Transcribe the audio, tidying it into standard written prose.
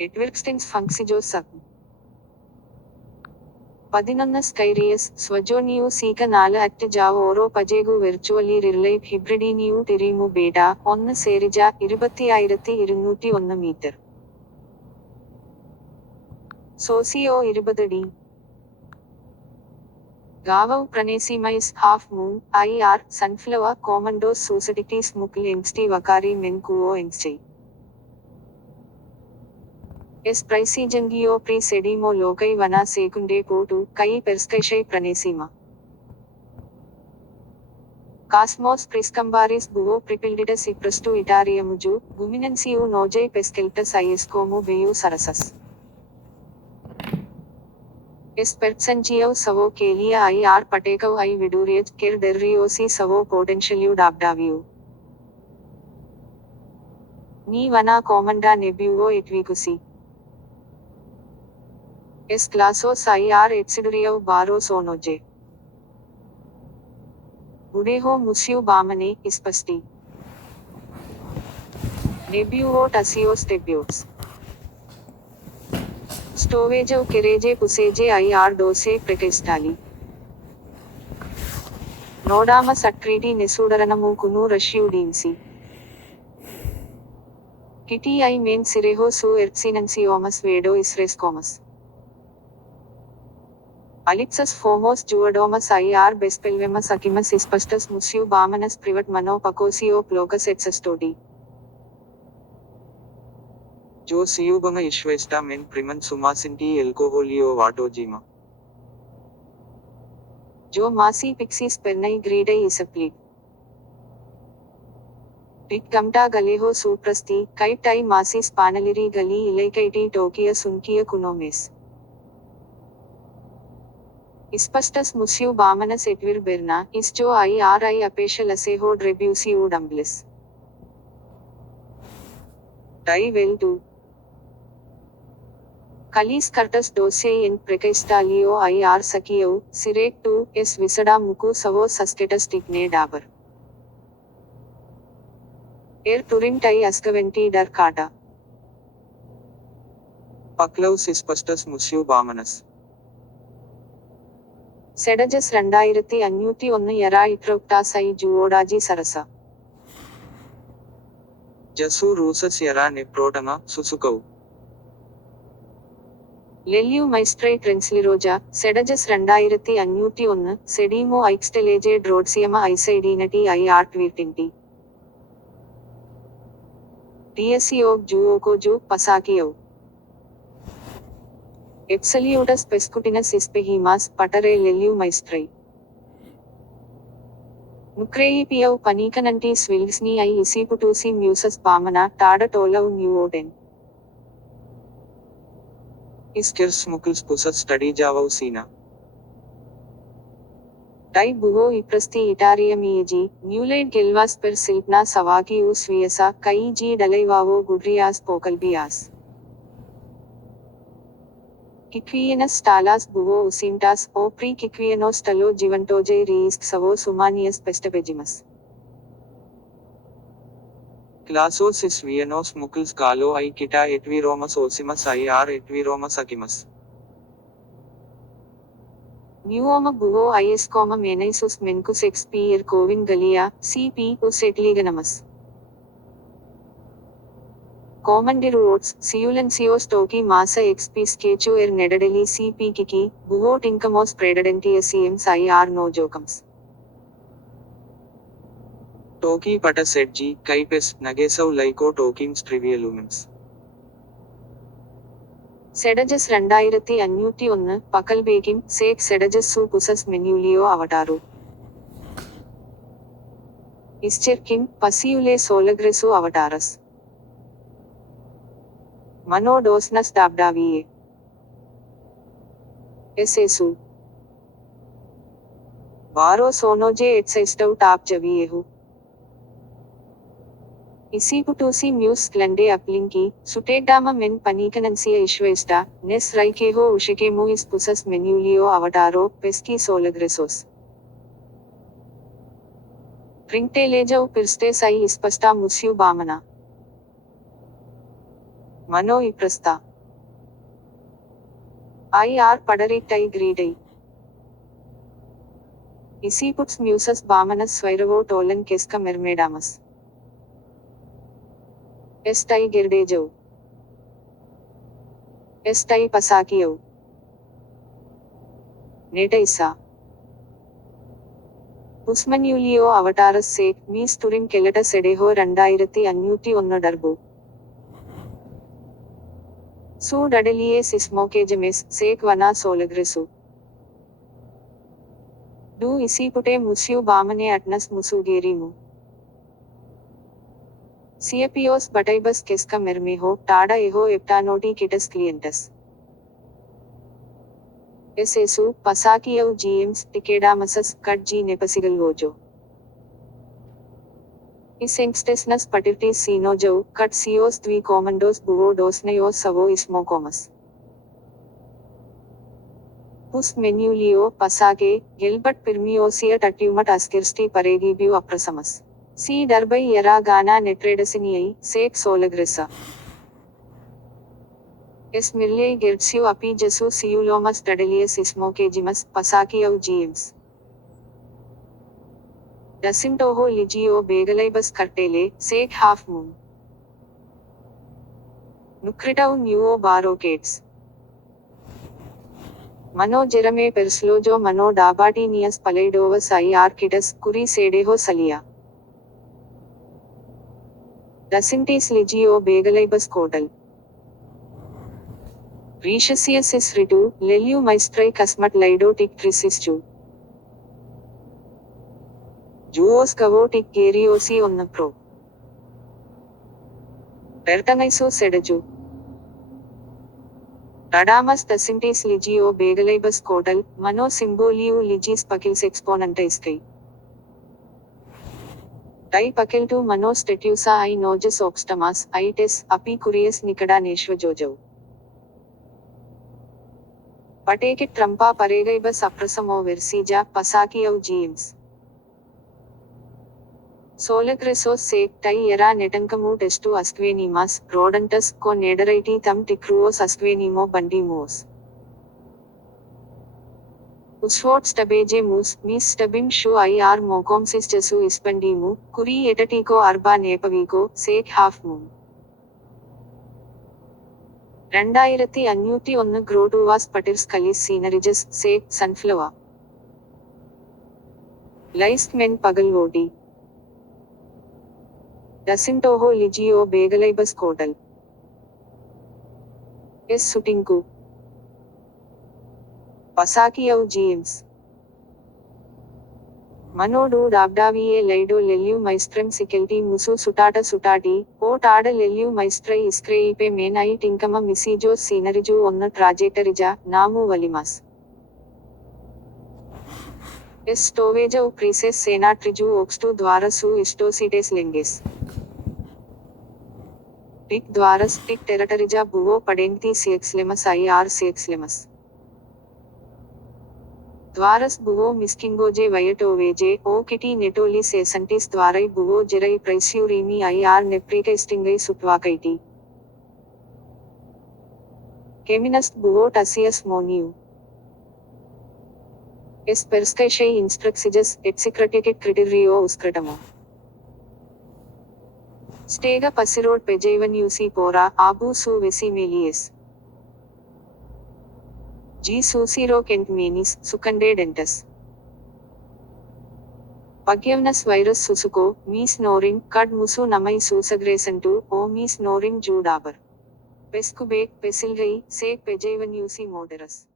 എഡ്വർക്സ്റ്റൻസ് ഫങ്സിജോസ് 11 സ്കൈറിയസ് സ്വജോനിയു സീക 4 അറ്റ് ജാവ് ഓറോ പജേഗു വെർച്വലി റിലൈവ് ഹിബ്രിഡിനിയു ടെറിമു ബേഡ 1 സേരിജ 20201 മീറ്റർ സോസിയോ 20 ഡി ഗാവവ് പ്രനേസിമൈസ് ഹാഫ് മൂൺ ഐ ആർ സൺഫ്ലവർ കോമൻഡോസ് സൂസഡിറ്റീസ് മുക്കിൽ എങ്സ്റ്റി വക്കാരി മെൻകുവോ എങ്സ്റ്റൈ എസ് പ്രൈസിജംഗിയോ പ്രീ സെഡിമോ ലോകൈ വന സേകുണ്ടേ പോട്ടു കൈ പെർസ്കൈഷൈ പ്രനേസിമ കാസ്മോസ് പ്രിസ്കംബാറിസ് ബുവോ പ്രിപിൽഡിഡസ് ഇപ്രസ്റ്റു ഇറ്റാറിയമുജു ഗുമിനൻസിയു നോജൈ പെസ്കെൽട്ടസ് ഐസ്കോമു ബെയു സറസസ് എസ് പെർസഞ്ചിയവ് സവോ കേലിയ ഐ ആർ പട്ടേകവ് ഐ വിഡൂറിയജ് കെർ ഡെറിയോസി സവോ പോട്ടൻഷ്യല്യു ഡാബ്ഡാവിയു നീ വന കോമൻഡ നെബ്യുവോ എറ്റ്വികുസി എസ് ക്ലാസോസ് ഐ ആർ എറ്റ്സിഡുറിയവ് ബാറോ സോനോജെ ഉഡേഹോ മുസ്യു ബാമനെ ഇസ്പസ്റ്റി നെബ്യുവോ ടസിയോസ് ടെബ്യൂട്സ് സ്റ്റോവേജവ് കെരേജെ പുസേജെ ഐ ആർ ഡോസെ പ്രെകെസ്റ്റാലി നോഡാമ സട്രീഡി നെസൂഡറനമു കുനു റഷ്യുഡീൻസി കിറ്റി ഐ മേൻ സിറെഹോ സു എർസിനൻസിയോമസ് വേഡോ ഇസ്രേസ്കോമസ് അലിക്സസ് ഫോമോസ് ജുവഡോമസ് ഐ ആർ ബെസ്പെൽവെമസ് അക്കിമസ് ഇസ്പസ്റ്റസ് മുസ്യു ബാമനസ് പ്രിവട്ട് മനോ പക്കോസിയോ പ്ലോകസ് എക്സസ്റ്റോഡി ജോ സിയൂബമ ഇഷ്വേസ്റ്റ മെൻ പ്രിമൻ സുമാസിൻറ്റി എൽക്കോഹോലിയോ വാട്ടോജീമ ജോ മാസി പിക്സിസ് പെർനൈ ഗ്രീഡൈ ഇസപ്ലി ടിക് ഗംടാ ഗലേഹോ സൂപ്രസ്തി കൈട്ടൈ മാസിസ് പാനലിരി ഗലി ഇലൈക്കൈട്ടി ടോക്കിയ സുൻകിയ കുനോമേസ് ഇസ്പസ്റ്റസ് മുസ്യു ബാമനസ് എറ്റ്വിർ ബെർന ഇസ്ജോ ഐ ആർ ഐ അപേഷൽ അസേഹോ ഡ്രെബ്യൂസി ഊ ഡംബ്ലിസ് ടൈ വെൽ ടു കലീസ് കർട്ടസ് ഡോസെ എൻ പ്രെകൈസ്റ്റാലിയോ ഐ ആർ സക്കിയൗ സിറേക് ടു എസ് വിസഡ മുക്കു സവോ സസ്റ്റെറ്റസ് ടിഗ്നെ ഡാബർ എർ ടുറിൻ ടൈ അസ്കവെന്റി ഡർ കാട്ട പക്ലൗസ് ഇസ്പസ്റ്റസ് മുസ്യു ബാമനസ് സെഡജസ് 2501 യറാ ഇട്രോക്ടാസ് ഐ ജുവോഡാജി സരസ ജസു റൂസസ് യറാ നെപ്രോട്ടമ സുസുക്കൗ ലെല്യു മൈസ്ട്രൈ ട്രെൻസ്ലിറോജ സെഡജസ് 2501 സെഡീമോ ഐക്സ്റ്റലേജെ ഡ്രോഡ്സിയമ ഐസൈഡീനറ്റി ഐ ആർട്ട് വീട്ടിൻറ്റി ടിഎസിയോ ജുവോകോജു പസാക്കിയോ എപ്സലിയോഡസ് പെസ്കുട്ടിനസ് ഇസ്പെഹീമാസ് പട്ടറെ ലെല്യു മൈസ്ട്രൈ നുക്രേയിപിയൗ പനീകനന്റി സ്വിൽസ്നി ഐ ഇസിപുട്ടൂസി മ്യൂസസ് പാമന ടാഡ ടോലൗ ന്യൂഓഡൻ ഇസ്കെർസ് മുക്കിൾസ് പുസസ് സ്റ്റഡീജാവൗ സീന ടൈ ബുവോ ഇപ്രസ്തി ഇറ്റാറിയമിയജി ന്യൂലൈഡ് ഗെൽവാസ് പെർ സിൽപ്ന സവാകിയു സ്വിയസ കൈ ജി ഡലൈവാവോ ഗുഡ്രിയാസ് പോക്കൽബിയാസ് കിക്വിയനസ് സ്റ്റാലാസ് ബുവോ ഉസിംടാസ് ഓ പ്രീ കിക്വിയനോ സ്റ്റലോ ജിവൻടോജെ റീസ്ക് സവോ സുമാനിയസ് പെസ്റ്റപെജിമസ് ക്ലാസോസ് ഇസ് വിയനോസ് മുക്കിൾസ് കാലോ ഐ കിട്ട എറ്റ്വിറോമസ് ഓസിമസ് ഐ ആർ എറ്റ്വിറോമസ് അക്കിമസ് ന്യൂഓമ ബുവോ ഐഎസ്കോമ മെനൈസുസ് മെൻകുസ് എക്സ് പി എർ കോവിൻ ഗലിയ സി പി ഉസ് എറ്റ്ലീഗനമസ് കോമൻഡിറുവോട്സ് സിയുലൻസിയോസ് ടോക്കി മാസ എക്സ് പി സ്കേച്ചു എർ നെഡഡലി സി പി കിക്കി ബുവോ ടിങ്കമോസ് പ്രേഡഡന്റിയസിയംസ് ഐ ആർ നോജോകംസ് ടോക്കി പട്ട സെഡ്ജി കൈപെസ് നഗേസൗ ലൈക്കോ ടോക്കിംസ് ട്രിവിയലുമെൻസ് സെഡജസ് 2501 പക്കൽബേക്കിം സേക് സെഡജസ് സു പുസസ് മെന്യൂലിയോ അവട്ടാറു ഇസ്ചെർക്കിം പസിയുലെ സോലഗ്രസു അവട്ടാറസ് മനോ ഡോസ്നസ് ഡാബ്ഡാവിയെ എസേസു ബാറോ സോനോജെ എറ്റ്സൈസ്റ്റൗ ടാപ് ജവിയേഹു ഇസിപുട്ടൂസി മ്യൂസ് ക്ലൻഡെ അപ്ലിങ്കി സുട്ടേഡാമ മെൻ പനീകനൻസിയ ഇഷ്വേസ്റ്റ നെസ് റൈക്കേഹോ ഉഷികേമു ഇസ് പുസസ് മെന്യൂലിയോ അവട്ടാറോ പെസ്കി സോലഗ്രസോസ് പ്രിങ്ടേലേജൗ പിർസ്റ്റേസ് ഐ ഇസ്പസ്റ്റ മുസ്യു ബാമന മനോ ഇപ്രസ്ത IR Padarittai Greedai. Isiputs Muses Bamanas Swairavo Tolan Keska Mermedamas. Estai Girdejau. Estai Pasakiau. Netaisa. Usmanulio Avataras Sek, Mis Turin Keleta Sedeho Randairati Anyuti Onnodarbu. Su Dadalie Sismokejames, Sek Vana Solagresu. Du Isipute Musu Bamane Atnas Musu Gerimu. Ciepios Bataibus Keska Mermeho, Tada Eho Eptanoti Kitas Clientes. Esesu, Pasakiyau GMs, Tikedamasas, Cut G Nepasigal Vojo. Isengstesnas Patirtis Sinojau, Cut Seos Dvi Commandos Buvo Dosneos Savo Ismocomas. Pus Menulio, Pasake, Gilbert Pirmiosia Tatumat Askirsti Paregibu Aprasamas. C. Darbai Yara Gana Netredasiniai, Sek Solagresa. S. Mirlei Gertsiu Api Jesu Siulomas Tadalius Ismokejimas, Pasakiyau GMs. Dasintoho Ligio Begalaibus Kartele, Sek Half Moon. Nukritau Nuo Barocades. Mano Jerame Perslojo Mano Dabatinius Palaidovas IR Kitas, Kuri Sedeho Salia. Dasintis Ligio Begalaibus Kotal. Rishasius is Ritu, Leliu Maestrai Kasmat Lido Tik Trisistu. Juos Gavo Tik Geriosi on the Pro. Pertanaiso Sedaju. Tadamas Dasintis Ligio Begalaibus Kotal, Mano Symboliu Ligis Pakils Exponentiskai. Tai Pakiltu Mano Statusa I Nojas Obstamas, Ites, Api Curious Nikada Neshva Jojo. Patekit Trampa Paregaibus Aprasamo Versija, Pasakiyau GMs. Solagresos Sek, Tai Yera Netankamu Testu Asquenimas, Rodantus, Co Nederiti Thum Tikruos Asquenimo Bandimos. Usfort Stabeje Mus, Mis Stabim Shu IR Mocomsis Jesu Ispandimu, Kuri Etatico Arba Nepavico, Sek Half Moon. Randairati Anyuti on the Grotuvas Patirs Kalis Scenariges, Sek, Sunflower. List Men Pagalvodi. Dasintoho Ligio Begalaibus Kotal. S. Sutinku. Pasakiyau GMs. Manodu Dabdaviye Lido Leliu Maestrem Sikelti Musu Sutata Sutati, O Tada Leliu Maestrai Iskreipe Menai Tinkama Misijo Scenariju on the Trajectorija, Namu Valimas. S. Stoveja Prises Senatriju Oxtu Dwara Su Istosites Lenges. Tik Dwaras, Tik Territorija Buvo Padenti Sexlemas IR Sexlemas. Dwaras Buvo Miskingoje Vayatoveje, O Kitty Netoli Sesantis Dwarai Buvo Jerai Prisurimi IR Neprecastingai Sutvakaiti. Keminast Buvo Tasias Moniu. S. Perskashai Instruxijas, Execraticate Criterio Uscratamo. Stega Pasirot Pejavan Usi Pora, Abu Su Vesimelius. G. Susiro Kent Menis, Sukande Dentus. Pagyavnas Virus Susuko, Mis Noring, Kad Musu Namai Susagresantu, O Mis Noring Judabar. Pescube, Pesilgai, Sek Pejavan Usi Moderus.